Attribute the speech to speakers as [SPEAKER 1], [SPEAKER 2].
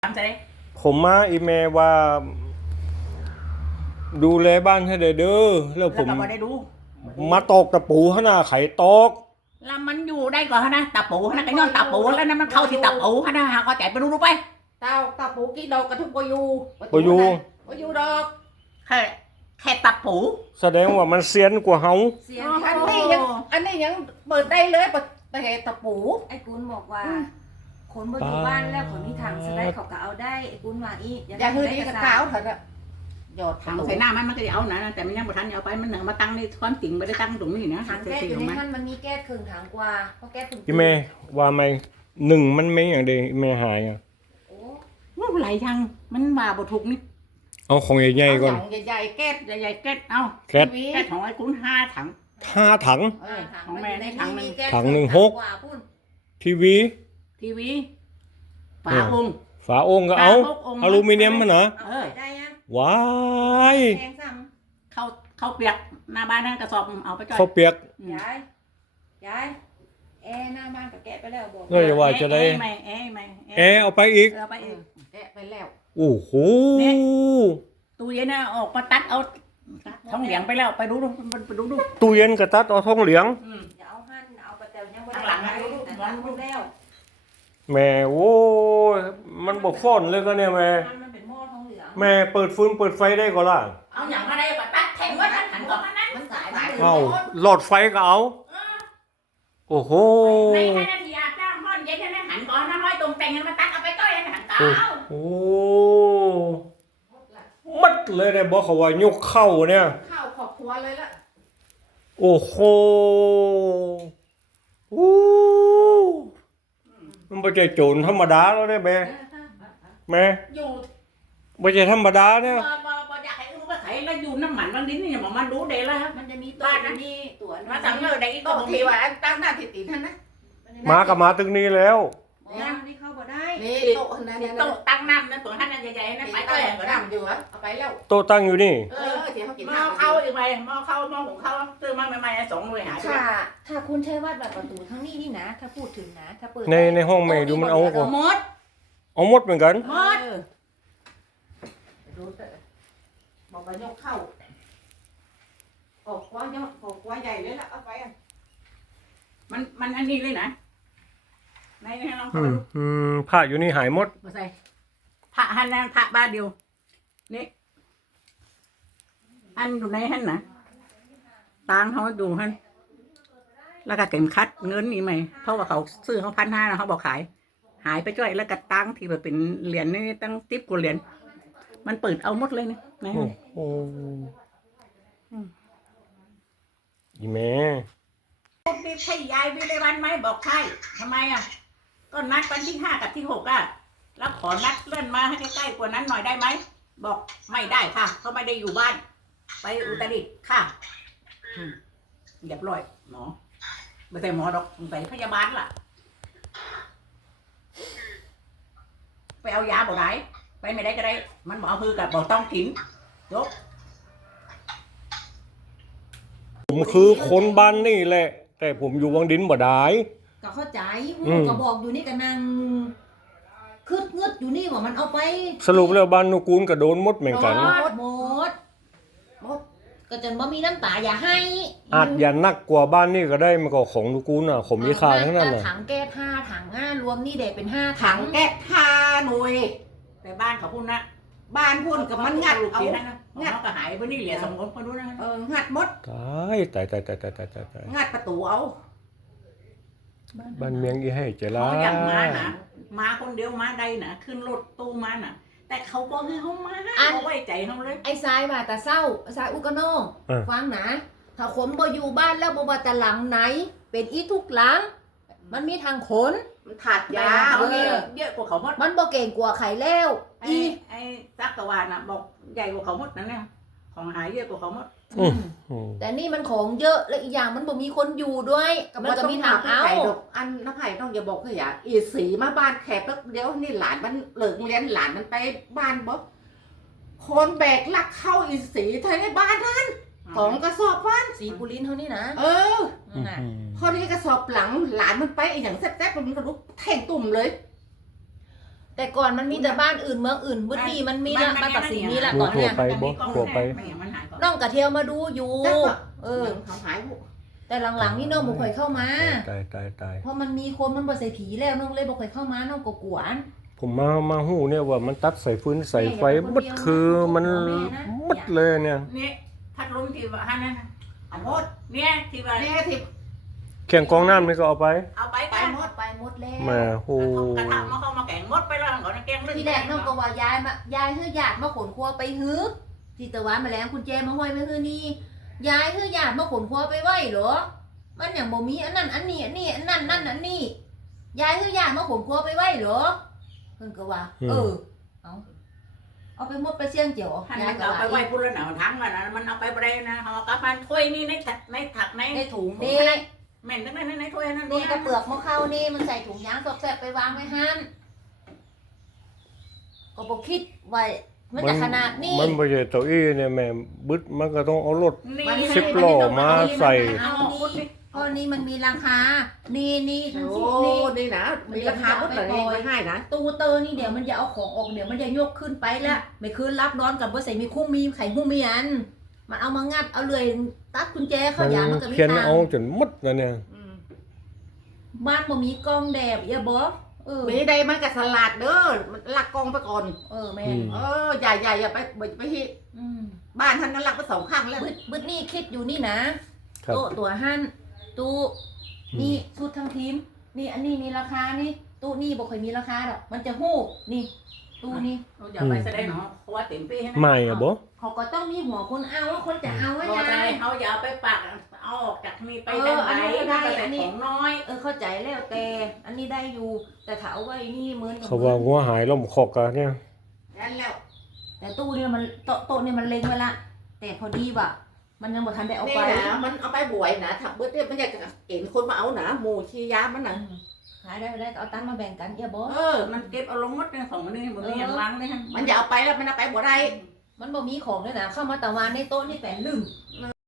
[SPEAKER 1] ทำใจ
[SPEAKER 2] ผมมาอีเมลว่า ดูแลบ้านให้ได้เด้อแล้วผม
[SPEAKER 1] ก็บ่ได้ดู
[SPEAKER 2] มาตอกตะปูข้างหน้าไขตอก
[SPEAKER 1] แล้วมันอยู่ได้ก่อนนะตะปูนะก็ย้อนตะปูแล้วนะมันเข้าที่ตะปูนะฮะเขาใจไปดูไป
[SPEAKER 3] ตาปูกี่ดอกกระทุกปอยู่
[SPEAKER 2] บ่อยู่
[SPEAKER 3] ดอก
[SPEAKER 1] แค่ตะปู
[SPEAKER 2] แสดงว่ามันเซียนกว่าเฮา
[SPEAKER 3] เสียงอันนี้ยังเปิดได้เลยแต่ตะปู
[SPEAKER 4] ไอ้กุนบอกว่าคนบ่อยู่บ้านแล้วคนมีทางสไลด์เขาก็เอาได้ไอ้กุนว่าอี
[SPEAKER 3] อย่าฮือดีกับขาวเถอะหยอด
[SPEAKER 1] ถังใส่หน้ามันก็จะเอานะแต่มันยังบ่ทันเอาไปมันเหนือมาตั้งในความจริงไม่ได้ตั้งตรงนี้นะ
[SPEAKER 4] ถังแก๊สอยู่ในท่านมันมีแก๊สครึ่งถังกว่าเพราะแก๊สถึง
[SPEAKER 2] อีเมลว่าไม่หนึ่งมันไม่อย่างเดียวอีเมลหายอ่ะ
[SPEAKER 4] โอ้
[SPEAKER 1] ว่าไหลทางมันว่าบ่ถูกนี่
[SPEAKER 2] เอาของใหญ่ๆก่อน
[SPEAKER 3] ใหญ่ๆแก้ด
[SPEAKER 1] ใหญ่ๆแก๊สเอา
[SPEAKER 2] แก๊ส
[SPEAKER 1] แก๊สของไอ้คุณ5 ถัง
[SPEAKER 2] 5 ถัง
[SPEAKER 1] ของแม่ได้ถังหนึ่ง
[SPEAKER 2] ถังหนึ่ง6
[SPEAKER 4] กว่าพุ่น
[SPEAKER 2] ทีวี
[SPEAKER 1] ทีวีฝาองค์
[SPEAKER 2] ฝาโอ่งก็เอาอลูมิเนียมมันเหรอ
[SPEAKER 4] เอาไปได้ยัง
[SPEAKER 2] ว้าย
[SPEAKER 4] แพงซ้
[SPEAKER 1] เข้าเปียกหน้าบ้านนั่นกระสอบเอาไปจ่อย
[SPEAKER 2] ข้าวเปียก
[SPEAKER 4] ำยายแอร์หน้าบ้านก็แกะไปแล้วบอก
[SPEAKER 2] เอ้ยว่าจะได้
[SPEAKER 1] ไม่
[SPEAKER 2] เอาไปอีก
[SPEAKER 1] เอาไปอีก
[SPEAKER 3] แกะไปแล้ว
[SPEAKER 2] โอ้โห
[SPEAKER 1] ตู้เย็นน่ะออกมาตัดเอาท้องเหลียงไปแล้วไปดูไปดู
[SPEAKER 2] ตู้เย็นกระตัดเอาทองเหลือง
[SPEAKER 4] อย่าเอาหั่นเอาประแตวยังบ่
[SPEAKER 1] ข้างหลังนะ
[SPEAKER 4] แต่หลังหมดแล้ว
[SPEAKER 2] แม่โว้ยมันบอกฟ้อนเลยก็เนี่ยแม่
[SPEAKER 4] มันเป็นหม้อทองเหลือง
[SPEAKER 2] แม่เปิดฟืนเปิดไฟได้ก็ล่ะ
[SPEAKER 1] เอาอย่างมาได้ก็ตัดแทงว่าทันหันก่อนนั้น
[SPEAKER 4] มันสาย
[SPEAKER 2] เอาหลอดไฟก็เอา โอ้โห
[SPEAKER 1] ในขณะที่อาบน้ำห้อนเย็นนั้นหันก่อนนะห้อยตรงแต่งกันมาตัดเอาไปต้อยหันเตา
[SPEAKER 2] โอ้มัดเลยเนี่ยบอกเขาว่ายกเข้าเนี่ย
[SPEAKER 3] ข้าวขอบครัวเลยละ
[SPEAKER 2] โอ้โหอู้มันไม่ใช่โจรธรรมดาแล้วเนี่ยแม่
[SPEAKER 1] อยู่
[SPEAKER 2] ไม่ใช่ธรรมดาเนี่ย
[SPEAKER 1] พออยากให้รู้ว่าใครแล้วอยู่น้ำมันมันดิ้นนี่บอกมันรู้เดี๋ยวแล้วครับ
[SPEAKER 4] มันจะมีตัวนี้ตัว
[SPEAKER 1] มาสั่งเลยได้อีก
[SPEAKER 3] ก็
[SPEAKER 1] ก็
[SPEAKER 3] บางทีว่าตั้งหน้าติดท่านนะ
[SPEAKER 2] มากับมาตึงนี้แล้ว
[SPEAKER 4] นี่เข้าบ่ได้
[SPEAKER 3] นี่โต๊ะนั้น
[SPEAKER 1] โต๊ะตั้งน้ำนะตัวท่านใหญ่ๆนะไปต้อยก็ได้
[SPEAKER 3] น้ำอยู่เอาไปแล้ว
[SPEAKER 2] โต๊ะตั้งอยู่นี่
[SPEAKER 3] ที่เขากิน
[SPEAKER 1] หม้อเข้าอีกไปหม้อเข้าหม้อหุงข้าวซื้อมาใหม่ๆ2 หน่วยหา
[SPEAKER 4] ถ้าคุณใช้วาดแบบประตูทั้งนี้นี่นะถ้าพูดถึงนะถ้าเปิด
[SPEAKER 2] ในห้องแม่ดูมันเอาก่อน
[SPEAKER 1] หมด
[SPEAKER 2] เอาหมดเหมือนกัน
[SPEAKER 1] หมด
[SPEAKER 3] ดูบอกว่ายกเข้าออกกว่าใหญ่เลยละเอาไป
[SPEAKER 1] มันอันนี้เลยนะในลอง
[SPEAKER 2] ผ้าอยู่นี่หายหมด
[SPEAKER 1] มาใส่พระหันนะพระบ้านเดียวนี่อันอยู่ในหันนะตางเขาอยู่หันแล้วก็เข็มขัดเงินนี่ไหมเพราะว่าเขาซื้อเขา1,500นะเขาบอกขาย หายไปจ้อยแล้วก็ตังที่แบบเป็นเหรียญนี่ตั้งติ๊บกว่าเหรียญมันเปิดเอาหมดเลยนี่นะ
[SPEAKER 2] โอ้โหอีแม่
[SPEAKER 1] พี่ใช่ยายวิไลวันไหมบอกใช่ทำไมอ่ะก็นัดวันที่5 กับที่ 6อ่ะแล้วขอนัดเลื่อนมาให้ใกล้ๆกว่านั้นหน่อยได้ไหมบอกไม่ได้ค่ะเขาไม่ได้อยู่บ้าน ไปอุตรดิตถ์ค่ะเรียบร้อยหมอไม่ใช่หมอดอกใส่พยาบาลล่ะไปเอายาบ่ได้ไปไม่ได้ก็ได้มันบอกเอาคือกับบอกต้องกินจบ
[SPEAKER 2] ผมคือคนบ้านนี่แหละ แต่ผมอยู่วังดินบ่ได้
[SPEAKER 4] ก็เข้าใจก็บอกอยู่นี่ก็นั่งคืดเงืดอยู่นี่ว่ามันเอาไป
[SPEAKER 2] สรุปแล้วบ้านนุกูลก็โดนหมดเหมือนกัน
[SPEAKER 4] หมดก็จนบ่มีน้ำตาอย่าให้
[SPEAKER 2] อาจอย่านักกว่าบ้านนี่ก็ได้มันก็ของนุกูลน่ะผมมีค่าทั้งนั้นน่ะ
[SPEAKER 4] ถังแก๊ส5 ถังรวมนี่เด็กเป็น5
[SPEAKER 3] ถั
[SPEAKER 4] ถั
[SPEAKER 3] ง
[SPEAKER 4] ง
[SPEAKER 3] แก้ทาหน่วย
[SPEAKER 1] แต่บ้านเขาพูดนะ
[SPEAKER 3] บ้านพุ่นกับมันงัด
[SPEAKER 1] ลูก
[SPEAKER 3] เอา
[SPEAKER 1] เสียนะงัดก็หายไปนี่เหลือ2 คนมาดูนะ
[SPEAKER 3] งัดมด
[SPEAKER 2] ตาย
[SPEAKER 3] งัดประตูเอา
[SPEAKER 2] บ้านเมียงอีให้ใจร้า
[SPEAKER 1] เขาอยากมานะ
[SPEAKER 2] ย
[SPEAKER 1] มาคนเดียวมาได้นะขึ้นรถตู้มานะแต่เขาบอกให้เขามาเขาไว้ใจเขาเลย
[SPEAKER 4] ไอ้ทรายว่าแต่เศร้าทรายอุกโนฟังนะถ้าขนบ่อยู่บ้านแล้วบ่ว่าแต่หลังไหน เป็นอีทุกหลัง มันมีทางขน
[SPEAKER 3] มันถาดยา
[SPEAKER 1] เขาเยอะกว่าเขาหมด
[SPEAKER 4] มันบ่เก่งกว่าไข่แล้ว
[SPEAKER 1] ไอ้ซักกะวานะบอกใหญ่กว่าเขาหมดนั่นแหละของหายเยอะกว่าเขาหมด
[SPEAKER 4] แต่นี่มันของเยอะและอีกอย่างมันบ่มีคนอยู่ด้วยมันก็มีทางเอา
[SPEAKER 3] อันน้าไผ่ต้องอย่าบอกเขาอย่าอีสีมาบ้านแขกแล้วเดี๋ยวนี่หลานมันเลิกเรียนหลานมันไปบ้านบอกคนแบกลักเข้าอีสีไทยในบ้านนั้น2 กระสอบบ้าน
[SPEAKER 4] สีกุลินเท่านี้นะ
[SPEAKER 3] นั่นน่ะพอนี้กระสอบหลังหลานมันไปอย่างแซ่บๆมันก็ลุกแทงตุ่มเลย
[SPEAKER 4] แต่ก่อนมันมีแต่บ้านอื่นเมืองอื่นบุรีมันมีละบ้านปักศรีมีละตอนเนี้ย
[SPEAKER 2] ไปบ่ทั่วไป
[SPEAKER 1] ไม่อย่างมันหายก่อน
[SPEAKER 4] น้องกระเทียวมาดูอยู่ เออ
[SPEAKER 3] เขาหายหมด
[SPEAKER 4] แต่หลังๆนี่น้องบ่ค่อยเข้ามา
[SPEAKER 2] ตาย
[SPEAKER 4] เพราะมันมีคนมันบ่ใส่ผีแล้วน้องเลยบ่ค่อยเข้ามาน้องก็กวน
[SPEAKER 2] ผมมาหู้เนี่ยว่ามันตัดสายฟืนสายไฟมัดคือมันมัดเลยเนี่ย
[SPEAKER 1] นี่พัดลมที่ว่าฮันนั่นน่ะเอาหมดเนี่ยที่ว่า
[SPEAKER 3] แม่ที่
[SPEAKER 2] เขียงกองน้ำนี่ก็เอาไป
[SPEAKER 1] เอาไป
[SPEAKER 3] ไป
[SPEAKER 1] กัน
[SPEAKER 3] หมด
[SPEAKER 4] ไปหมดแล้ว
[SPEAKER 2] มาโห
[SPEAKER 1] กระทำมาเข้ามาแกงหมดไปแล้วก่อนแกงเรื่อง
[SPEAKER 4] ที่แรกน้องก็ว่ายายฮื้อญาติมาขนครัวไปฮื้อที่ตะวันมาแล้วคุณแจมาห้อยมาฮื้อนี่ยายฮื้อญาติมาขนครัวไปไว้เหรอมันอย่างบ่มีอันนั้นอันนี้อันนี้อันนั้นนั่นอันนี้ยายฮื้อญาติมาขนครัวไปไว้เหรอเพิ่นก็ว่าเอาไปหมดไปเสี่ยงเจียว
[SPEAKER 1] ท่าน
[SPEAKER 4] ยายก็
[SPEAKER 1] เอา
[SPEAKER 4] ว่า
[SPEAKER 1] ไปไว้พูดแล้วหนาทั้งมันนะมันเอาไปอะไรนะเอากลับมาถ้วยนี่ในถักใน
[SPEAKER 4] ในถุงนี่
[SPEAKER 1] แม่นทั้งนั้นในถ้วยนั่น
[SPEAKER 4] นี่กระเปลือกมะเข้านี่มันใส่ถุงยางสอบแสบไปวางไว้หั่นก็บ่คิดไว้มันจะขนาดนี้
[SPEAKER 2] มันไม่ใช่เก้าอี้เนี่ยแม่บึดมันก็ต้องเอารถ
[SPEAKER 1] นี่
[SPEAKER 2] สิบล้อมาใส่
[SPEAKER 1] เอาพูดดิ
[SPEAKER 4] เพราะนี่มันมีราคา นี่ทั้ง
[SPEAKER 3] โอ้
[SPEAKER 4] ชิ้นนี่
[SPEAKER 3] นี่นะมีราคาหมดเลยไม่ให้นะ
[SPEAKER 4] ตู้เตอร์นี่เดี๋ยวมันจะเอาของออกเดี๋ยวมันจะยกขึ้นไปละไม่คืนรับนอนกับว่าใส่มีคุ้มมีไข่หุ้มมีอัน มันเอามางัดเอาเลยตัดกุญแจเข้าอย่ามันก็มี
[SPEAKER 2] เขียน
[SPEAKER 4] ทาง
[SPEAKER 2] เอาจนมัดนะเนี่ย
[SPEAKER 4] บ้านบ่มีกล้องแดดอย่าบอก
[SPEAKER 3] มีใดมันกับสลัดเด้อมันลักกองไปก่อน
[SPEAKER 4] แม่น
[SPEAKER 3] อย่าไปที่บ้านท่านนั้นลักไป2ครั้งแล้ว
[SPEAKER 4] บึดนี่คิดอยู่นี่นะครับ โต๊ะตัวหั่นตู้นี่ชุดทั้งทีมนี่อันนี้มีราคานี่ตู้นี่บ่ค่อยมีราคาดอกมันจะฮู้นี่ตู้นี่
[SPEAKER 1] เราอย่าไปแสดงเนาะเพราะว่าเต็มปี
[SPEAKER 2] ไม่อะบ่
[SPEAKER 4] เขาก็ต้องมีหัวคนเอาว่าคนจะเอาว่า
[SPEAKER 1] พอใจ
[SPEAKER 4] ยาย
[SPEAKER 1] เขาอย่าไปปักเอาออกจากนี่ไปได้ไหมมันก็แต่ของน้อย
[SPEAKER 4] เข้าใจแล้วแต่อันนี้ได้อยู่ แต่ถ้าเอาไว้นี่เหมือนกับ
[SPEAKER 2] เขาว่าหัวหายล้มคอกอะเนี่ย
[SPEAKER 3] นั่นแล้ว
[SPEAKER 4] แต่ตู้เนี่ยมันโต๊ะเนี่ยมันเล็งไว้ละแต่พอดีว่ะมันยังบ่ทันได้เอา
[SPEAKER 3] นี่
[SPEAKER 4] ไป
[SPEAKER 3] นะมันเอาไปบวยนะถับเบิดเนี่ยมันอยากเห็นคนมาเอานะหมูชียามันนะ
[SPEAKER 4] ขายได้ก็เอาตังค์มาแบ่งกันอย่าบอก
[SPEAKER 1] มันเก็บเอาลงมดในของมันนี่มันมีอย่างล้างเลยฮะ
[SPEAKER 3] มันอย่าเอาไปแล้วมันเอาไปบ่ได้
[SPEAKER 4] มันบ่มีของด้วยนะเข้ามาตะวันในโต๊ะนี่แปลนลืม